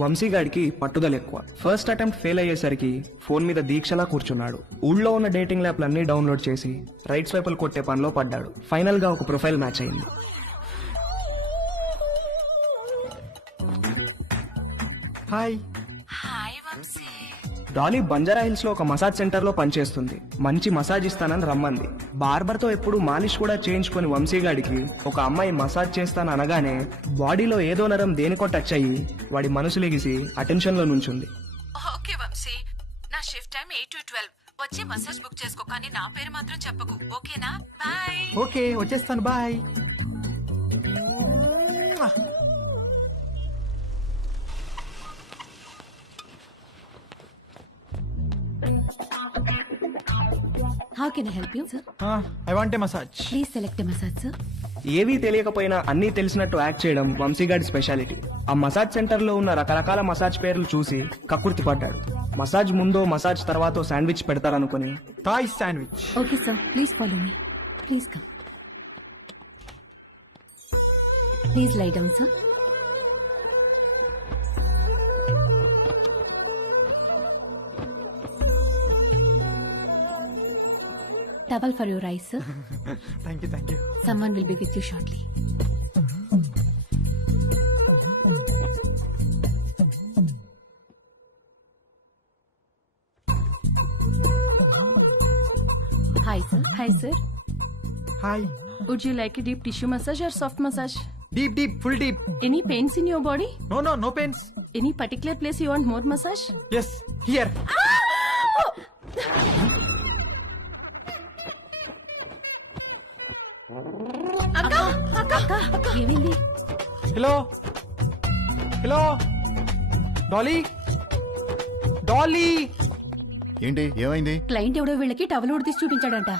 వంశీగాడికి పట్టుదల ఎక్కువ. First attempt fail అయ్యేసరికి ఫోన్ మీద దీక్షలా కూర్చున్నాడు. ఊళ్ళో ఉన్న డేటింగ్ యాప్లన్నీ డౌన్లోడ్ చేసి రైట్ స్వైపులు కొట్టే పనిలో పడ్డాడు. ఫైనల్ గా ఒక ప్రొఫైల్ మ్యాచ్ అయింది. హాయ్. డాలీ బంజారా హిల్స్ లో ఒక మసాజ్ సెంటర్ లో పనిచేస్తుంది. మంచి మసాజ్ ఇస్తానని రమ్మంది. బార్బర్ తో ఎప్పుడు మాలిష్ కూడా చేయించుకుని వంశీగాడికి ఒక అమ్మాయి మసాజ్ చేస్తాను అనగానే బాడీలో ఏదో నరం దేనికో టచ్ అయ్యి వాడి మనసు లెగిసి అటెన్షన్ లో నుంచుంది. ఓకే వంశీ, నా షిఫ్ట్ టైం 8 to 12. వచ్చి మసాజ్ బుక్ చేసుకో, కానీ నా పేరు మాత్రం చెప్పకు, ఓకేనా? బాయ్. ఓకే, వచ్చేస్తాను. Bye. How can I help you, sir? I want a massage. Please select a massage, sir. ఏవీ తెలియకపోయినా అన్నీ తెలిసినట్టు యాక్ట్ చేయడం వంశీగాడి స్పెషాలిటీ. ఆ మసాజ్ సెంటర్ లో ఉన్న రకరకాల మసాజ్ పేర్లు చూసి కక్కుర్తి పడ్డాడు. మసాజ్ ముందో మసాజ్ తర్వాతో శాండ్విచ్ పెడతారనుకుని Thai sandwich. Okay, sir. Please follow me. Please come. Please lie down, sir. Towel for your eyes, sir. Thank you, thank you. Someone will be with you shortly. Hi, sir. Hi, sir. Hi. Would you like a deep tissue massage or soft massage? Deep deep, full deep. Any pains in your body? No pains. Any particular place you want more massage? Yes, here. ఏమైంది? Hello hello, Dolly Dolly. ఏంటి ఏమైంది? Client ఎవడో వీళ్ళకి towel ఉడితీసి చూపించాడంట.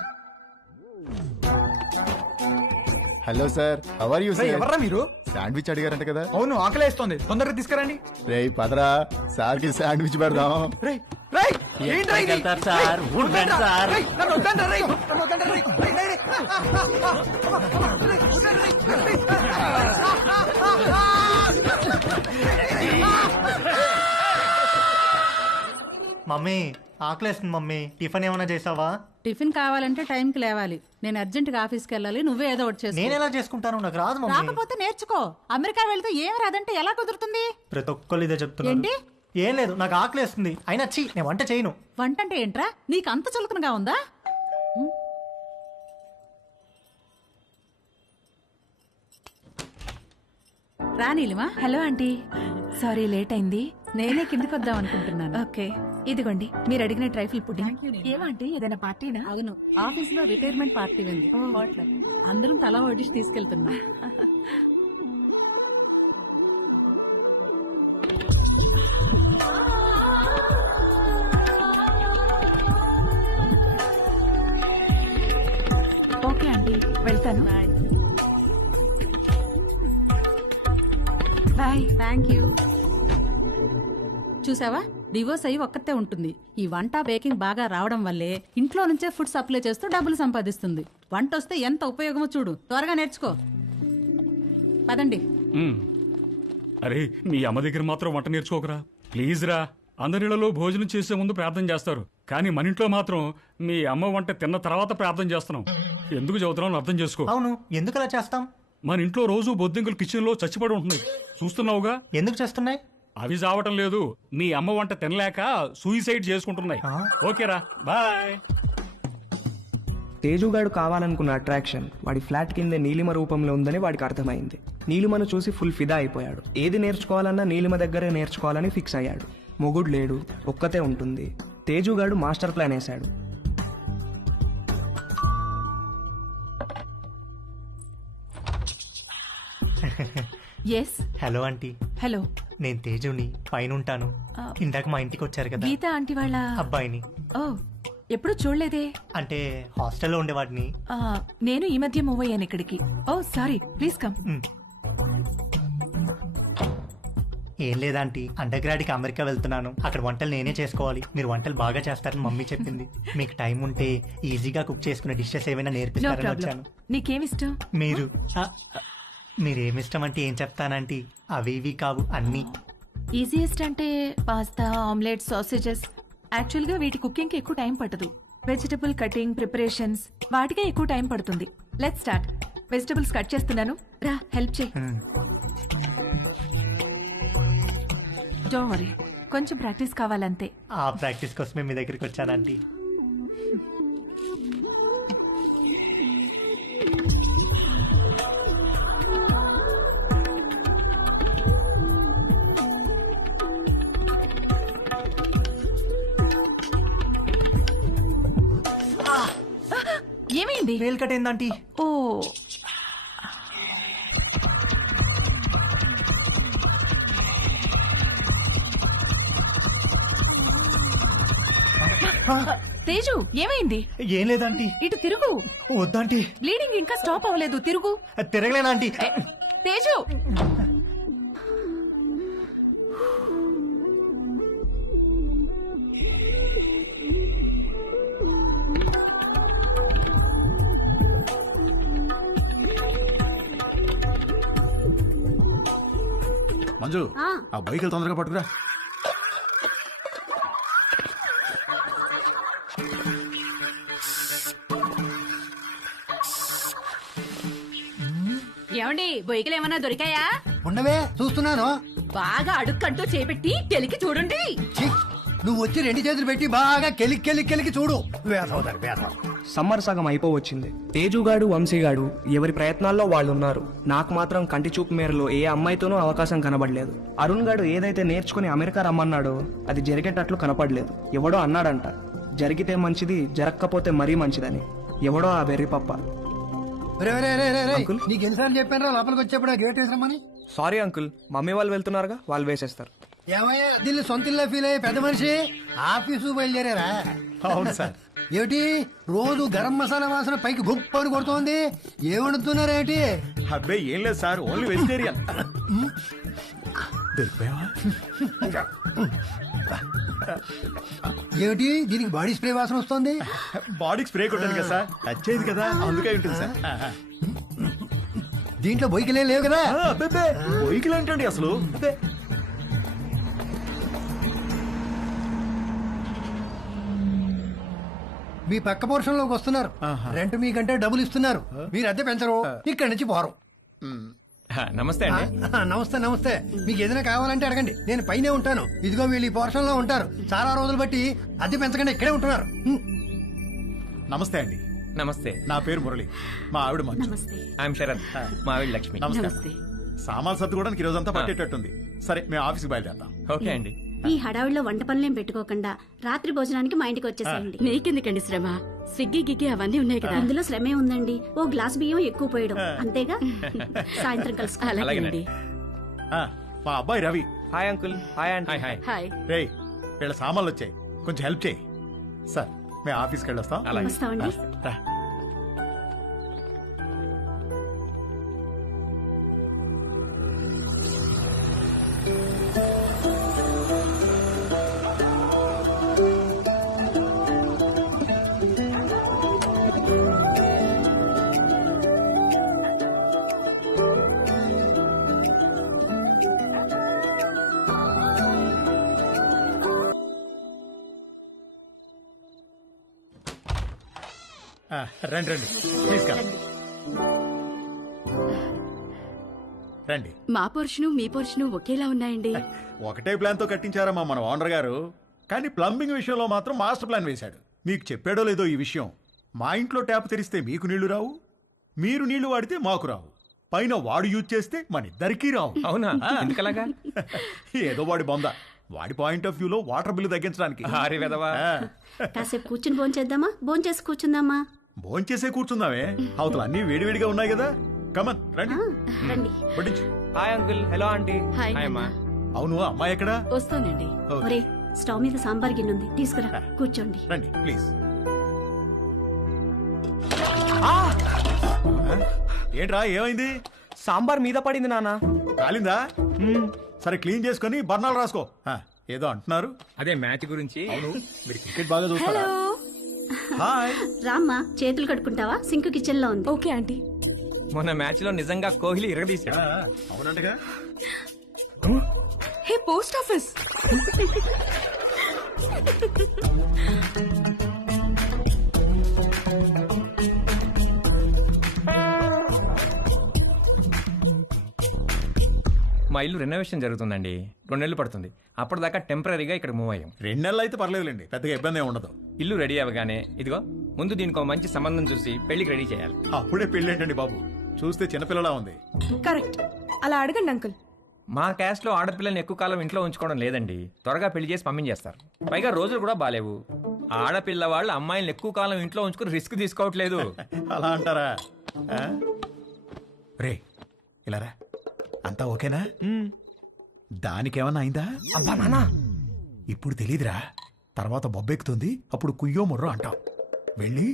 Hello sir, how are you sir? ఎవర్రా మీరు? Sandwich అడిగారంట కదా? అవును, ఆకలేస్తోంది, తొందరగా తీసుకురండి. రేయ్ పదరా, సార్ కి శాండ్విచ్ పెడదాం. రేయ్ రేయ్, ఏంట్రా ఇది? సార్, ఉండండి సార్. రేయ్, నన్ను వద్దండ్రా, రేయ్, నన్ను వద్దండ్రా, రేయ్, రేయ్, రేయ్, రేయ్. మమ్మీ ఆకలేస్తుంది మమ్మీ, టిఫిన్ ఏమైనా చేసావా? టిఫిన్ కావాలంటే టైంకి లేవాలి. నేను అర్జెంట్గా ఆఫీస్కి వెళ్ళాలి, నువ్వే ఏదో ఒకటి చేసుకో. నేను ఎలా చేసుకుంటాను, నాకు రాదు మమ్మీ. రాకపోతే నేర్చుకో. అమెరికా వెళ్తే ఏం రాదంటే ఎలా కుదురుతుంది? ప్రతి ఒక్కళ్ళు ఇదే చెప్తున్నారు. ఏంటి? ఏం లేదు, నాకు ఆకలేస్తుంది. అయినా చీ, నేను వంట చేయను. వంట అంటే ఏంట్రా? నీకు అంత చులకనగా ఉందా? రానీలిమా. హలో ఆంటీ, సారీ లేట్ అయింది. నేనే కిందకి వద్దాం అనుకుంటున్నాను. ఓకే, ఇదిగోండి మీరు అడిగిన ట్రైఫుల్ పుడ్డింగ్. ఏమంటే ఏదైనా పార్టీనా? అవును, ఆఫీస్ లో రిటైర్మెంట్ పార్టీ ఉంది. అందరం తలా వడ్డిసి తీసుకెళ్తున్నా. ఓకే ఆంటీ, వెళ్తాను. బాయ్. Thank you. చూసావా, డివోర్స్ అయ్యి ఒక్కతే ఉంటుంది. ఈ వంట బేకింగ్ బాగా రావడం వల్లే ఇంట్లో నుంచే ఫుడ్ సప్లై చేస్తూ డబ్బులు సంపాదిస్తుంది. వంట వస్తే ఎంత ఉపయోగమో చూడు. త్వరగా నేర్చుకో. పదండి. అరే, మీ అమ్మ దగ్గర మాత్రం వంట నేర్చుకోకరా ప్లీజ్ రా. అందరిలో భోజనం చేసే ముందు ప్రార్థన చేస్తారు, కానీ మన ఇంట్లో మాత్రం మీ అమ్మ వంట తిన్న తర్వాత ప్రార్థన చేస్తున్నాం. ఎందుకు చదువుతున్నాం అర్థం చేసుకో. అవును, ఎందుకు అలా చేస్తాం? మన ఇంట్లో రోజు బొద్దింకలు కిచెన్ లో చచ్చిపడి ఉంటున్నాయి, చూస్తున్నావుగా. ఎందుకు చేస్తున్నాయి? అవి చావటం లేదు, మీ అమ్మ వంట తినలేక సూయిసైడ్ చేసుకుంటున్నాయి. ఓకేరా, బాయ్. తేజుగాడు కావాలనుకున్న అట్రాక్షన్ వాడి ఫ్లాట్ కిందే నీలిమ రూపంలో ఉందని వాడికి అర్థమైంది. నీలిమను చూసి ఫుల్ ఫిదా అయిపోయాడు. ఏది నేర్చుకోవాలన్నా నీలిమ దగ్గరే నేర్చుకోవాలని ఫిక్స్ అయ్యాడు. మొగుడు లేడు, ఒక్కతే ఉంటుంది. తేజుగాడు మాస్టర్ ప్లాన్ వేశాడు. ఎస్. Hello aunty. హలో, నేను తేజుని, పైన ఉంటాను. ఇందాక మా ఇంటికి వచ్చారు కదా గీత ఆంటీ వాళ్ళ అబ్బాయిని. ఓ, ఎప్పుడు చూడలేదే. అంటే హాస్టల్లో ఉండేవాడిని. నేను ఈ మధ్య మూవ్ అయ్యాను ఇక్కడికి. ఓ సారీ, ప్లీజ్ కమ్. ఏం లేదాంటీ, అండర్ గ్రాడ్కి అమెరికా వెళ్తున్నాను. అక్కడ వంటలు నేనే చేసుకోవాలి. మీరు వంటలు బాగా చేస్తారని మమ్మీ చెప్పింది. మీకు టైం ఉంటే ఈజీగా కుక్ చేసుకునే డిషెస్ ఏమైనా నో నేర్పిస్తారని ప్రాబ్లం. వచ్చాను. నీకేమిష్టం? మీరేమిష్టం అంటే ఏం చెప్తానంటీ, అవి ఇవి కావు అన్నీ. ఈజియెస్ట్ అంటే పాస్తా, ఆమ్లెట్, సాసేజెస్. యాక్చువల్గా వీటి కుకింగ్కి ఎక్కువ టైం పట్టదు. వెజిటబుల్ కటింగ్, ప్రిపరేషన్స్ వాటికే ఎక్కువ టైం పడుతుంది. Let's start. వెజిటబుల్స్ కట్ చేస్తున్నాను, రా హెల్ప్ చేయి. డోంట్ వరీ, కొంచెం ప్రాక్టీస్ కావాలంతే. ఆ ప్రాక్టీస్ కోసమే మీ దగ్గరికి వచ్చాను ఆంటీ. ఏమైంది? వేలు కట్ అయింది ఆంటీ. ఓ, తేజు ఏమైంది? ఏం లేదంటీ. ఇటు తిరుగు. వద్దాంటీ. బ్లీడింగ్ ఇంకా స్టాప్ అవ్వలేదు, తిరుగు. తిరగలేనాంటీ. తేజు మంజు ఆ బైకులు తొందరగా పట్టుకురా. ఏమండి బొయ్యికలు ఏమన్నా దొరికాయా? ఉండవే చూస్తున్నాను. బాగా అడుక్కంటూ చేపెట్టి కెలికి చూడండి. ఛీ, నువ్వు వచ్చి 2 చేతులు పెట్టి బాగా కెలికి చూడు. వేసవుతారు వేసవ. సమ్మర్ సగం అయిపోవచ్చింది. తేజుగాడు, వంశీగాడు ఎవరి ప్రయత్నాల్లో వాళ్ళు ఉన్నారు. నాకు మాత్రం కంటి చూపు మేరలో ఏ అమ్మాయితోనూ అవకాశం కనబడలేదు. అరుణ్ గాడు ఏదైతే నేర్చుకుని అమెరికా రమ్మన్నాడో అది జరిగేటట్లు కనపడలేదు. ఎవడో అన్నాడంట, జరిగితే మంచిది, జరగకపోతే మరీ మంచిదని. ఎవడో ఆ వెర్రి పప్ప. నీకు ఎన్నిసార్లు చెప్పాను లోపలికి వచ్చేప్పుడు ఆ గేట్ వేసామని. సారీ అంకుల్, మమ్మీ వాళ్ళు వెళ్తున్నారుగా, వాళ్ళు వేసేస్తారు. ఏమయ్యా దీన్ని సొంత ఇల్లు ఫీల్ అయ్యే పెద్ద మనిషి ఆఫీసు బయలుదేరారా? అవును సార్. ఏమిటి రోజు గరం మసాలా వాసన పైకి గుప్పని కొడుతోంది? ఏమడుతున్నారేటి? అబ్బే ఏం లేదు సార్, ఓన్లీ వెజిటేరియన్. ఏమిటి దీనికి బాడీ స్ప్రే వాసన వస్తుంది? బాడీకి స్ప్రే కొట్టాను కదా సార్, వచ్చేది కదా అందుకే ఉంటుంది సార్. దీంట్లో బొయ్యికలే లేవు కదా? బొయ్యికలు ఏంటండి అసలు? మీ పక్క పోర్షన్ లోకి వస్తున్నారు. రెంట్ మీకంటే డబ్బులు ఇస్తున్నారు. మీరు అద్దె పెంచరు, ఇక్కడి నుంచి పోరు. నమస్తే అండి. నమస్తే నమస్తే. మీకు ఏదైనా కావాలంటే అడగండి, నేను పైనే ఉంటాను. ఇదిగో వీళ్ళు ఈ పోర్షన్ లో ఉంటారు. చాలా రోజులు బట్టి అద్దె పెంచకుండా ఇక్కడే ఉంటున్నారు. నమస్తే అండి. నమస్తే. నా పేరు మురళి, మా ఆవిడ మంజు. ఐఎమ్ శరత్, మా ఆవిడ లక్ష్మి. నమస్తే. సామాన్ సర్దుకోవడానికి ఈ రోజంతా పట్టేటట్టుంది. సరే మేము ఆఫీస్కి బయలుదేరతాం. ఓకే అండి. ఈ హడావిడిలో వంట పనులేం పెట్టుకోకుండా రాత్రి భోజనానికి మా ఇంటికి వచ్చేసేయండి. నీకెందుకండి శ్రమ? స్విగ్గీ గిగ్గి అవన్నీ ఉన్నాయి కదా. అందులో శ్రమే ఉందండి. ఓ గ్లాస్ బియ్యం ఎక్కువ పోయడం అంతేగా. సాయంత్రం కలుసుకో. అలాగేనండి. మా అబ్బాయి Ravi. Hi uncle. Hi aunty. Hi. Hi. రేయ్ వీళ్ళ సామాన్లు వచ్చాయి, కొంచెం హెల్ప్ చేయి. సార్ మేము ఆఫీస్కి వెళ్ళొస్తాం. వస్తామండి. రా. రండి రండి తీసుకురా. రండి. మా పోర్షను మీ పోర్షను ఒకేలా ఉన్నాయండి. ఒకటే ప్లాన్ తో కట్టించారమ్మా మన ఓనర్ గారు, కానీ ప్లంబింగ్ విషయంలో మాత్రం మాస్టర్ ప్లాన్ వేశాడు. మీకు చెప్పాడో లేదో ఈ విషయం, మా ఇంట్లో ట్యాప్ తెరిస్తే మీకు నీళ్లు రావు, మీరు నీళ్లు వాడితే మాకు రావు, పైన వాడు యూజ్ చేస్తే మన ఇద్దరికీ రావు. అవునా? ఎందుకలాగా? ఏదో వాడి బొంద. వాడి పాయింట్ ఆఫ్ వ్యూలో వాటర్ బిల్లు తగ్గించడానికి. హారీ వెదవా. కాసేపు కూర్చుని భోంచేద్దామా? భోంచేసి కూర్చుందామా? భోంచేసే కూర్చుందామే, అవతల అన్ని వేడివేడిగా ఉన్నాయి కదా. కమన్ రండి. రండి. వడ్డించు. Hi uncle. Hello aunty. Hi. Hi అమ్మా. అవును అమ్మాయి ఎక్కడా? వస్తానండి. ఓకే. ఒరే స్టవ్ మీద సాంబార్ గిన్నె ఉంది, తీసుకురా. కూర్చోండి. రండి ప్లీజ్. ఏంట్రా ఏమైంది? సాంబార్ మీద పడింది నాన్న. కాలిందా? సరే క్లీన్ చేసుకొని బర్ణాలు రాసుకో. ఏదో అంటున్నారు. అదే మ్యాచ్ గురించి. మీరు క్రికెట్ బాగా చూస్తారా? హాయ్. రామ్మా, చేతులు కడుక్కుంటావా? సింక్ కిచెన్ లో ఉంది. Okay aunty. మొన్న మ్యాచ్ లో నిజంగా కోహ్లీ ఇరగదీశాడు. అవునంటగా. Hey post office. మా ఇల్లు రెనోవేషన్ జరుగుతుందండి, 2 నెలలు పడుతుంది. అప్పటిదాకా టెంపరీగా ఇక్కడ మూవ్ అయ్యాం. 2 నెలలు అయితే పర్లేదులేండి, పెద్దగా ఇబ్బంది ఏమి ఉండదు. ఇల్లు రెడీ అవ్వగానే ఇదిగో ముందు దీనికి ఒక మంచి సంబంధం చూసి పెళ్లికి రెడీ చేయాలి. అప్పుడే పెళ్ళేంటండి బాబు, చూస్తే చిన్నపిల్లలా ఉంది. కరెక్ట్, అలా అడగండి అంకుల్. మా క్యాస్ట్ లో ఆడపిల్లల్ని ఎక్కువ కాలం ఇంట్లో ఉంచుకోవడం లేదండి, త్వరగా పెళ్లి చేసి పంపించేస్తారు. పైగా రోజులు కూడా బాలేవు. ఆడపిల్ల వాళ్ళు అమ్మాయిలను ఎక్కువ కాలం ఇంట్లో ఉంచుకుని రిస్క్ తీసుకోవట్లేదు. అలా అంటారా? రే ఇలా రా, అంతా ఓకేనా? దానికేమన్నా అయిందా? అబ్బా నాన్న, ఇప్పుడు తెలీదురా, తర్వాత బొబ్బెక్కుతుంది, అప్పుడు కుయ్యో ముర్రో అంటాం. వెళ్ళి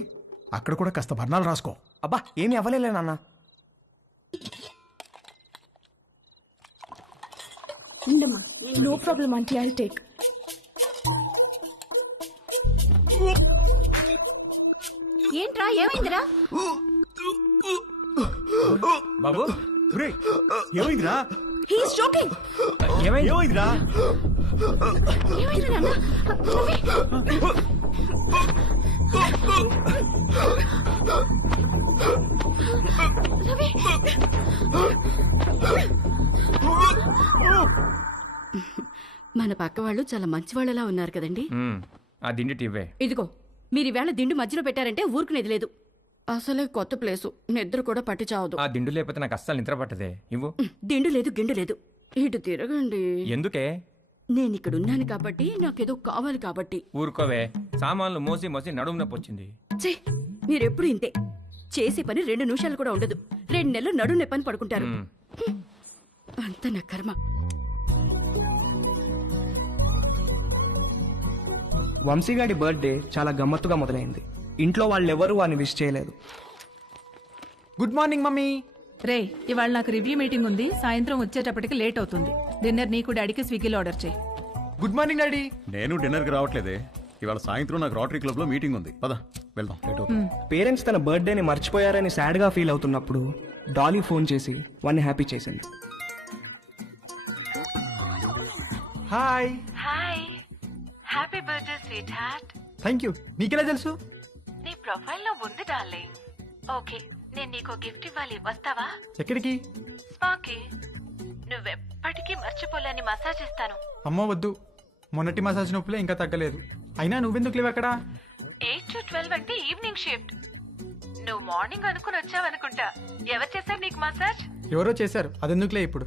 అక్కడ కూడా కాస్త బర్ణాలు రాసుకో. అబ్బా ఏమి అవ్వలేలే నాన్న. No problem aunty, I take. ఏంట్రా ఏమైందిరా? బాబు రే ఏమైందిరా? He's joking. ఏమైందిరా? ఏమైంది నాన్న? మన పక్క వాళ్ళు చాలా మంచి వాళ్ళలా ఉన్నారు కదండి. ఆ దిండి టివ్వే. ఇదిగో మీరు ఈవేళ దిండు మధ్యలో పెట్టారంటే ఊరుకునేది లేదు. అసలే కొత్త ప్లేసు, నిద్ర కూడా పట్టి చావదు. ఆ దిండు లేకపోతే నాకు అస్సలు నిద్ర పట్టదే. ఇవ్వు. దిండు లేదు గిండు లేదు, ఇటు తిరగండి. ఎందుకే? నేను ఇక్కడ ఉన్నాను కాబట్టి, నాకేదో కావాలి కాబట్టి. ఊరుకోవే, సామాన్లు మోసి మోసి నడుము నొప్పి వచ్చింది. ఛీ, మీరెప్పుడు ఇంతే. చేసే పని 2 నిమిషాలు కూడా ఉండదు. 2 నెలలు నడు నెప్పని పడుకుంటారు. అంత నా కర్మ. వంశీగాడి బర్త్డే చాలా గమ్మత్తుగా మొదలైంది. ఇంట్లో వాళ్ళెవరూ వాడిని విష్ చేయలేదు. Good morning mummy. రే, ఇవాళ నాకు రివ్యూ మీటింగ్ ఉంది, సాయంత్రం వచ్చేటప్పటికి లేట్ అవుతుంది. డిన్నర్ నీకు డాడీకి స్విగ్గీలో ఆర్డర్ చేయి. Good morning daddy. నేను డిన్నర్కి రావట్లేదే, ఇవాళ సాయంత్రం నాకు రోటరీ క్లబ్ లో మీటింగ్ ఉంది. పద వెళ్దాం, లేట్ అవుతుంది. పేరెంట్స్ తన బర్త్డేని మర్చిపోయారని సాడ్గా ఫీల్ అవుతున్నప్పుడు డాలీ ఫోన్ చేసి వాడిని హ్యాపీ చేసింది. Hi. Hi, happy birthday sweet heart. Thank you. నీకెలా తెలుసు? నీ ప్రొఫైల్ లో ఉంది డార్లింగ్. ఓకే, నేను నీకు గిఫ్ట్ ఇవ్వాలి, వస్తావా? ఎక్కడికి? స్పాకి. నువ్వెప్పటికీ మర్చిపోలేని మసాజ్ ఇస్తాను. అమ్మో వద్దు, మొన్నటి మసాజ్ నొప్పులే ఇంకా తగ్గలేదు. అయినా నువ్వెందుకు లేవు అక్కడ? 8 to 12 అంటే ఈవినింగ్ షిఫ్ట్. నువ్వు మార్నింగ్ అనుకుని వచ్చావనుకుంటా. ఎవరు చేశారు నీకు మసాజ్? ఎవరో చేశారు, అదెందుకులే ఇప్పుడు.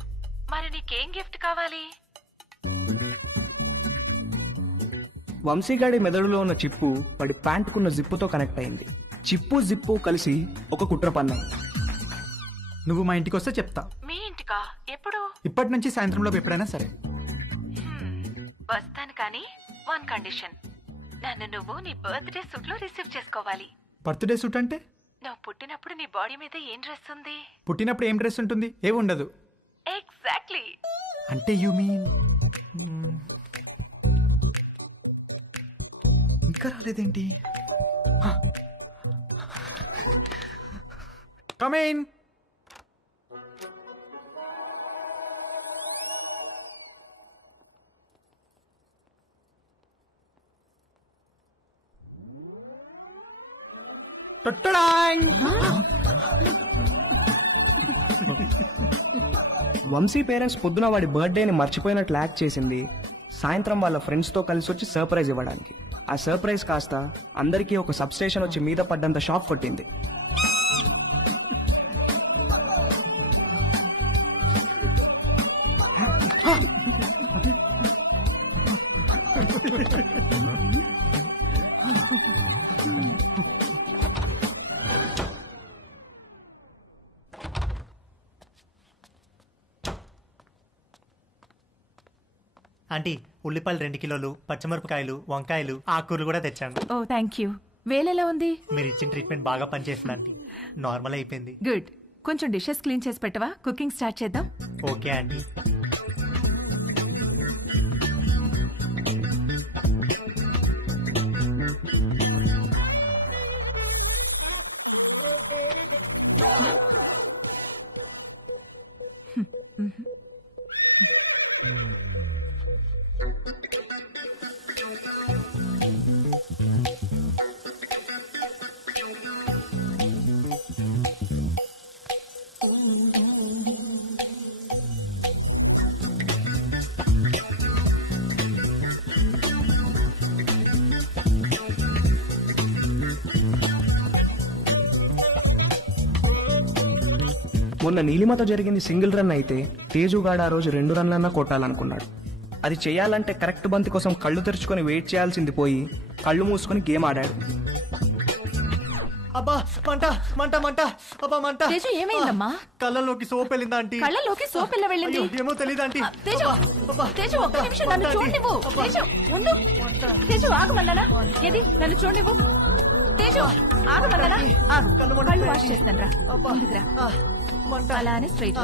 మరి నీకేం గిఫ్ట్ కావాలి? వంశీగాడి మెదడులో ఉన్న చిప్పు వాడి ప్యాంటుకున్న జిప్పుతో కనెక్ట్ అయింది. చిప్పు జిప్పు కలిసి ఒక కుట్ర పన్నాయి. నువ్వు మా ఇంటికి వస్తే చెప్తా. మీ ఇంటికా? ఎప్పుడు? ఇప్పటి నుంచి సాయంత్రంలో ఎప్పుడైనా సరే. వస్తాను, కానీ 1 కండిషన్. నన్ను నువ్వు నీ బర్త్డే సూట్ లో రిసీవ్ చేసుకోవాలి. బర్త్డే సూట్ అంటే? నువ్వు పుట్టినప్పుడు నీ బాడీ మీద ఏం డ్రెస్ ఉంది? పుట్టినప్పుడు ఏం డ్రెస్ ఉంటుంది? ఏమి ఉండదు. ఎగ్జాక్ట్లీ. అంటే యూ మీన్ ఇంకా రాలేదేంటి? Come in. వంశీ పేరెంట్స్ పొద్దున వాడి బర్త్డేని మర్చిపోయినట్లు యాక్ట్ చేసింది సాయంత్రం వాళ్ళ ఫ్రెండ్స్తో కలిసి వచ్చి సర్ప్రైజ్ ఇవ్వడానికి. ఆ సర్ప్రైజ్ కాస్త అందరికీ ఒక సబ్ స్టేషన్ వచ్చి మీద పడ్డంత షాక్ కొట్టింది. ఆంటీ, ఉల్లిపాయలు 2 కిలోలు, పచ్చిమిరపకాయలు, వంకాయలు, ఆకుకూరలు కూడా తెచ్చాను. ఓ థ్యాంక్ యూ. వేలెలా ఉంది? మీరు ఇచ్చిన ట్రీట్మెంట్ బాగా పనిచేస్తుంది ఆంటీ. నార్మల్ అయిపోయింది. గుడ్. కొంచెం డిషెస్ క్లీన్ చేసి పెట్టవా? కుకింగ్ స్టార్ట్ చేద్దాం. Okay aunty. మొన్న నీలిమతో జరిగింది సింగిల్ రన్ అయితే తేజుగాడు ఆ రోజు 2 రన్లన్నా కొట్టాలనుకున్నాడు. అది చేయాలంటే కరెక్ట్ బంతి కోసం కళ్ళు తెరుచుకొని వెయిట్ చేయాల్సింది పోయి కళ్ళు మూసుకొని గేమ్ ఆడాడు. అబ్బా మంట మంట మంట అబ్బా మంట. తేజు ఏమైందమ్మా? కళ్ళలోకి సోప్ వెళ్ళిందా ఆంటీ? కళ్ళలోకి సోప్ ఎలా వెళ్ళింది? అయ్యో, ఏమో తెలియదు ఆంటీ. తేజు తేజు ఒక్క నిమిషం నన్ను చూడనివ్వు. తేజు ఉండు. తేజు ఆగమన్నానా? ఏది నన్ను చూడనివ్వు. తేజు ఆగమన్నానా? ఆగు. కళ్ళు వాష్ చేస్తాను రా. ముందుకురా. అలానే స్ట్రైట్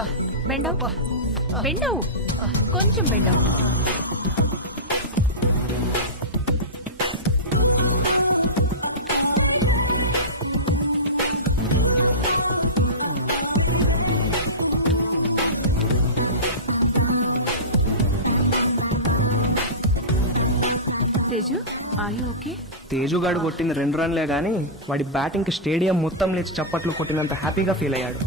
బెండవు బెండవు కొంచెం బెండవు. Teju are you okay? తేజుగాడు కొట్టిన 2 రన్లే గానీ వాడి బ్యాటింగ్ కి స్టేడియం మొత్తం లేచి చప్పట్లు కొట్టినంత హ్యాపీగా ఫీల్ అయ్యాడు.